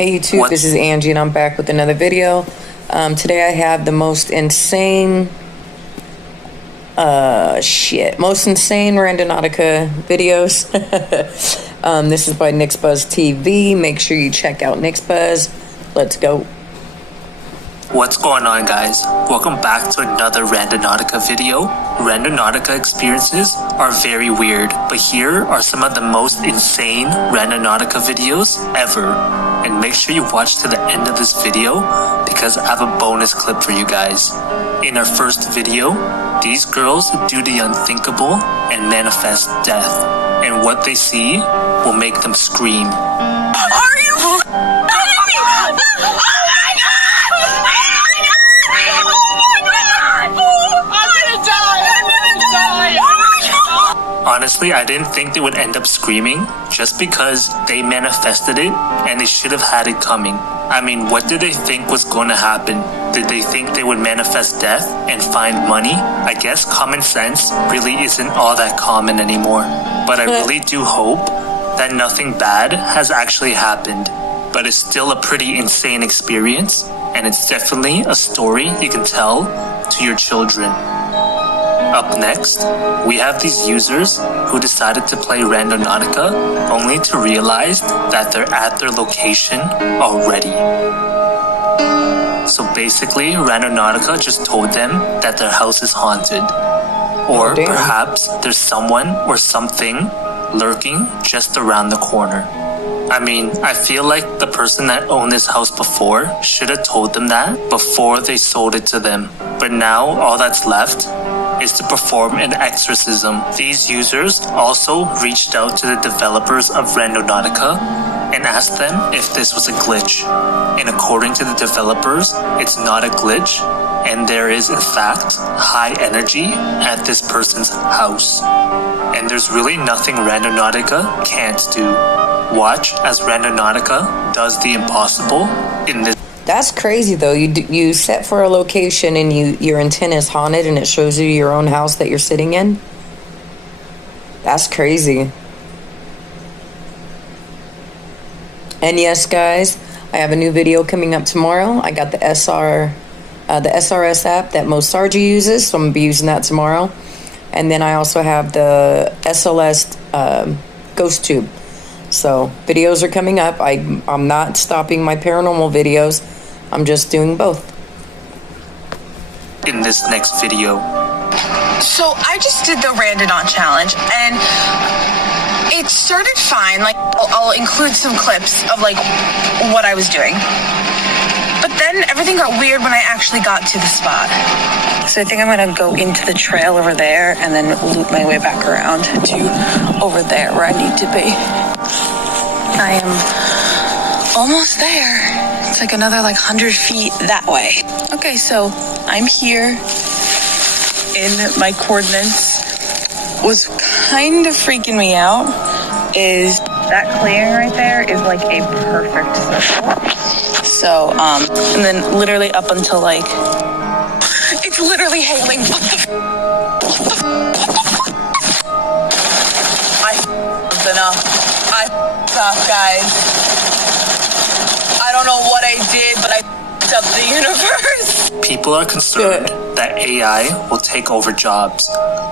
Hey YouTube, this is Angie and I'm back with another video. Today I have the most insane Randonautica videos. This is by NixBuzz TV. Make sure you check out NixBuzz. Let's go. What's going on, guys? Welcome back to another Randonautica video. Randonautica experiences are very weird, but here are some of the most insane Randonautica videos ever. And make sure you watch to the end of this video because I have a bonus clip for you guys. In our first video, these girls do the unthinkable and manifest death. And what they see will make them scream. Are you kidding me? Oh my god! Honestly, I didn't think they would end up screaming just because they manifested it and they should have had it coming. I mean, what did they think was going to happen? Did they think they would manifest death and find money? I guess common sense really isn't all that common anymore. But I really do hope that nothing bad has actually happened. But it's still a pretty insane experience, and it's definitely a story you can tell to your children. Up next, we have these users who decided to play Randonautica only to realize that they're at their location already. So basically, Randonautica just told them that their house is haunted. Or perhaps there's someone or something lurking just around the corner. I mean, I feel like the person that owned this house before should have told them that before they sold it to them. But now all that's left is to perform an exorcism. These users also reached out to the developers of Randonautica and asked them if this was a glitch. And according to the developers, it's not a glitch, and there is in fact high energy at this person's house. And there's really nothing Randonautica can't do. Watch as Randonautica does the impossible in this. That's crazy though. You set for a location and your intent is haunted and it shows you your own house that you're sitting in. That's crazy. And yes, guys, I have a new video coming up tomorrow. I got the SRS app that most Sargi uses, so I'm gonna be using that tomorrow. And then I also have the SLS Ghost Tube. So videos are coming up. I'm not stopping my paranormal videos. I'm just doing both. In this next video. So I just did the Randonaut challenge and it started fine. Like I'll include some clips of like what I was doing. But then everything got weird when I actually got to the spot. So I think I'm gonna go into the trail over there and then loop my way back around to over there where I need to be. I am almost there. It's like another 100 feet that way. Okay, so I'm here in my coordinates. What's kind of freaking me out is that clearing right there is like a perfect circle. So, and then literally up until like, it's literally hailing. What the I f***ed up, guys. I don't know what I did, but I f***ed up the universe. People are concerned that AI will take over jobs.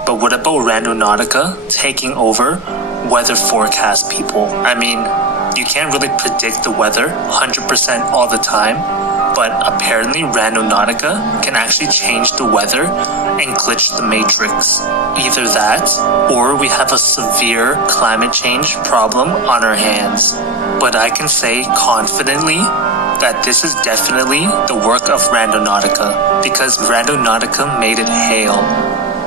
But what about Randonautica taking over weather forecast people? I mean, you can't really predict the weather 100% all the time, but apparently Randonautica can actually change the weather and glitch the matrix. Either that, or we have a severe climate change problem on our hands. But I can say confidently that this is definitely the work of Randonautica, because Randonautica made it hail.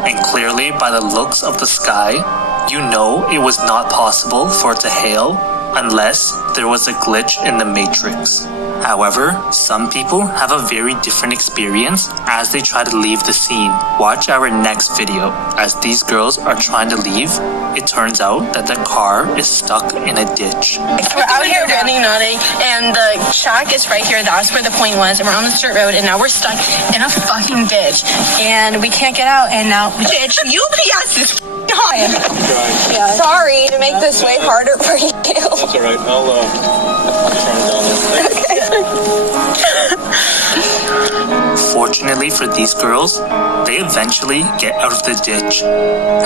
And clearly by the looks of the sky, you know it was not possible for it to hail unless there was a glitch in the matrix. However, some people have a very different experience as they try to leave the scene. Watch our next video. As these girls are trying to leave, it turns out that the car is stuck in a ditch. We're out here running naughty, and the shack is right here. That's where the point was, and we're on the dirt road, and now we're stuck in a fucking ditch, and we can't get out, and now, bitch, UPS is on. Yeah. Sorry to make this way harder for you. That's all right. I'll turn it down this. Fortunately for these girls, they eventually get out of the ditch.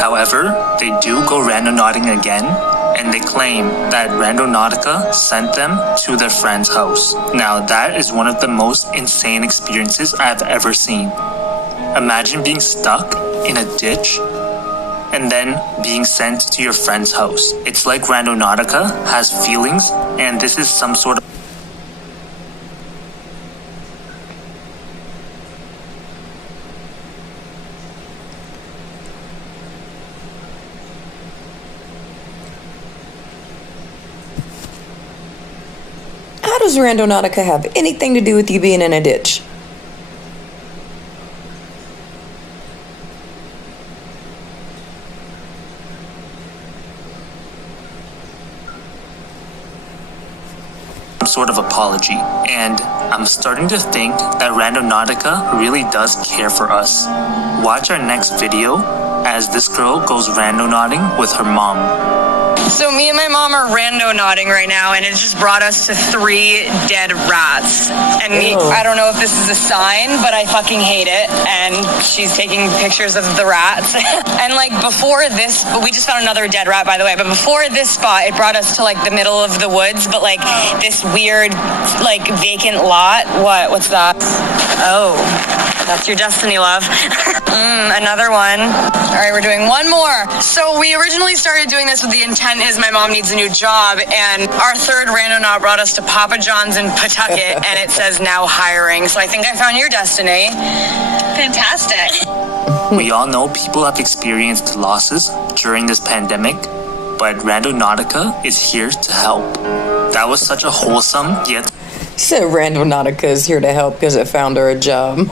However, they do go randonauting again, and they claim that Randonautica sent them to their friend's house. Now, that is one of the most insane experiences I've ever seen. Imagine being stuck in a ditch and then being sent to your friend's house. It's like Randonautica has feelings, and this is some sort of How does Randonautica have anything to do with you being in a ditch? sort of apology, and I'm starting to think that Randonautica really does care for us. Watch our next video as this girl goes randonauting with her mom. So me and my mom are randonauting right now, and it just brought us to 3 dead rats. And I don't know if this is a sign, but I fucking hate it. And she's taking pictures of the rats. And like before this, we just found another dead rat, by the way. But before this spot, it brought us to like the middle of the woods, but like this weird, like vacant lot. What's that? Oh, that's your destiny, love. Another one. All right, we're doing one more. So we originally started doing this with the intent is my mom needs a new job, and our third randonaut brought us to Papa John's in Pawtucket, and it says now hiring. So I think I found your destiny. Fantastic. We all know people have experienced losses during this pandemic, but Randonautica is here to help. That was such a wholesome yet So Randonautica is here to help because it found her a job.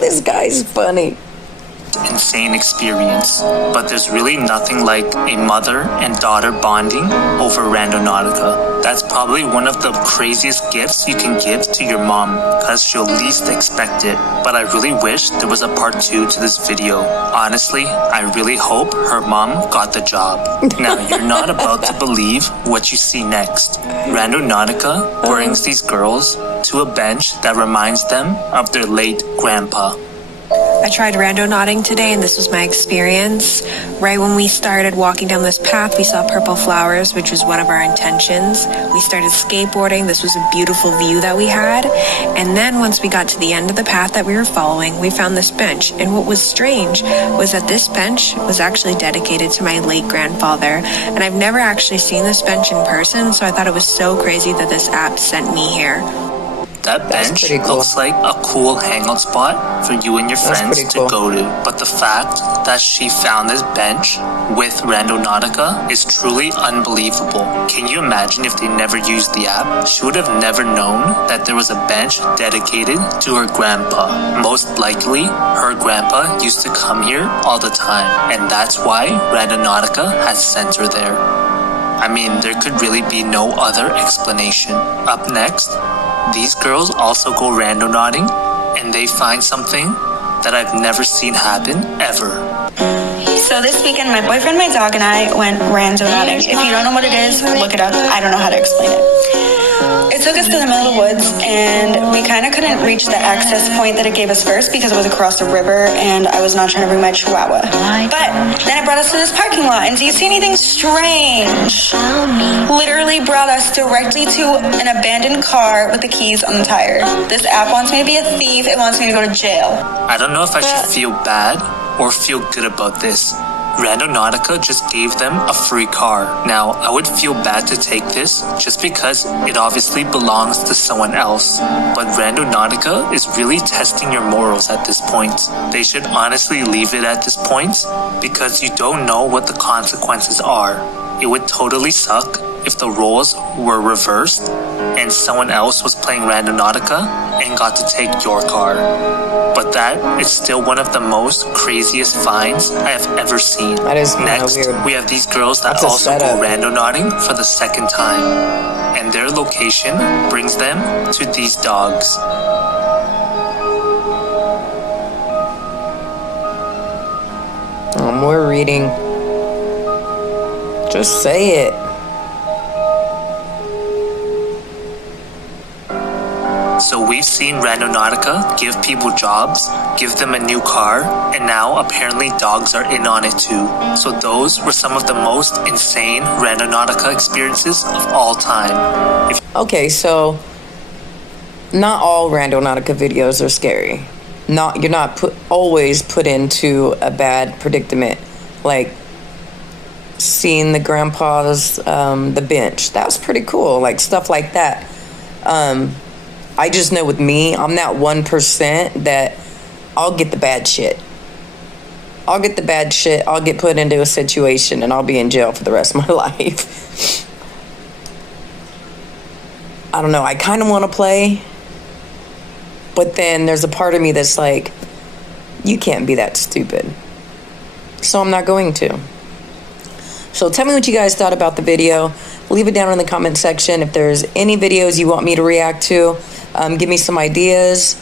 This guy's funny. insane experience, but there's really nothing like a mother and daughter bonding over Randonautica. That's probably one of the craziest gifts you can give to your mom, because she'll least expect it. But I really wish there was a part 2 to this video. Honestly, I really hope her mom got the job. Now, you're not about to believe what you see next. Randonautica brings these girls to a bench that reminds them of their late grandpa. I tried randonauting today, and this was my experience. Right when we started walking down this path, we saw purple flowers, which was one of our intentions. We started skateboarding. This was a beautiful view that we had. And then once we got to the end of the path that we were following, we found this bench. And what was strange was that this bench was actually dedicated to my late grandfather. And I've never actually seen this bench in person, so I thought it was so crazy that this app sent me here. That bench looks like a cool hangout spot for you and your friends to go to. But the fact that she found this bench with Randonautica is truly unbelievable. Can you imagine if they never used the app? She would have never known that there was a bench dedicated to her grandpa. Most likely, her grandpa used to come here all the time, and that's why Randonautica has sent her there. I mean, there could really be no other explanation. Up next, these girls also go randonauting, and they find something that I've never seen happen ever. So this weekend, my boyfriend, my dog, and I went randonauting. If you don't know what it is, look it up. I don't know how to explain it. It took us to the middle of the woods, and we kind of couldn't reach the access point that it gave us first because it was across a river, and I was not trying to bring my chihuahua. But then it brought us to this parking lot, and do you see anything strange? Literally brought us directly to an abandoned car with the keys on the tire. This app wants me to be a thief. It wants me to go to jail. I don't know if I should feel bad or feel good about this. Randonautica just gave them a free car. Now, I would feel bad to take this just because it obviously belongs to someone else. But Randonautica is really testing your morals at this point. They should honestly leave it at this point because you don't know what the consequences are. It would totally suck if the roles were reversed and someone else was playing Randonautica and got to take your car. But that is still one of the most craziest finds I have ever seen. That is Next, weird. we have these girls that also go randonauting for the second time. And their location brings them to these dogs. I'm we're reading. Just say it. So we've seen Randonautica give people jobs, give them a new car, and now apparently dogs are in on it too. So those were some of the most insane Randonautica experiences of all time. Okay, so not all Randonautica videos are scary. You're not always put into a bad predicament. Like seeing the grandpa's the bench. That was pretty cool. Like stuff like that. I just know with me, I'm that 1% that I'll get the bad shit. I'll get the bad shit. I'll get put into a situation and I'll be in jail for the rest of my life. I don't know. I kind of want to play. But then there's a part of me that's like, you can't be that stupid. So I'm not going to. So tell me what you guys thought about the video. Leave it down in the comment section. If there's any videos you want me to react to, give me some ideas,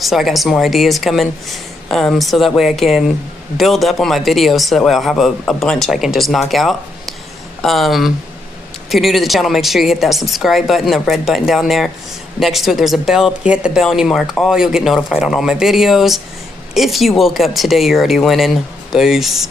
so I got some more ideas coming. So that way I can build up on my videos, so that way I'll have a bunch I can just knock out. If you're new to the channel, make sure you hit that subscribe button, the red button down there. Next to it, there's a bell. If you hit the bell and you mark all, you'll get notified on all my videos. If you woke up today, you're already winning. Peace.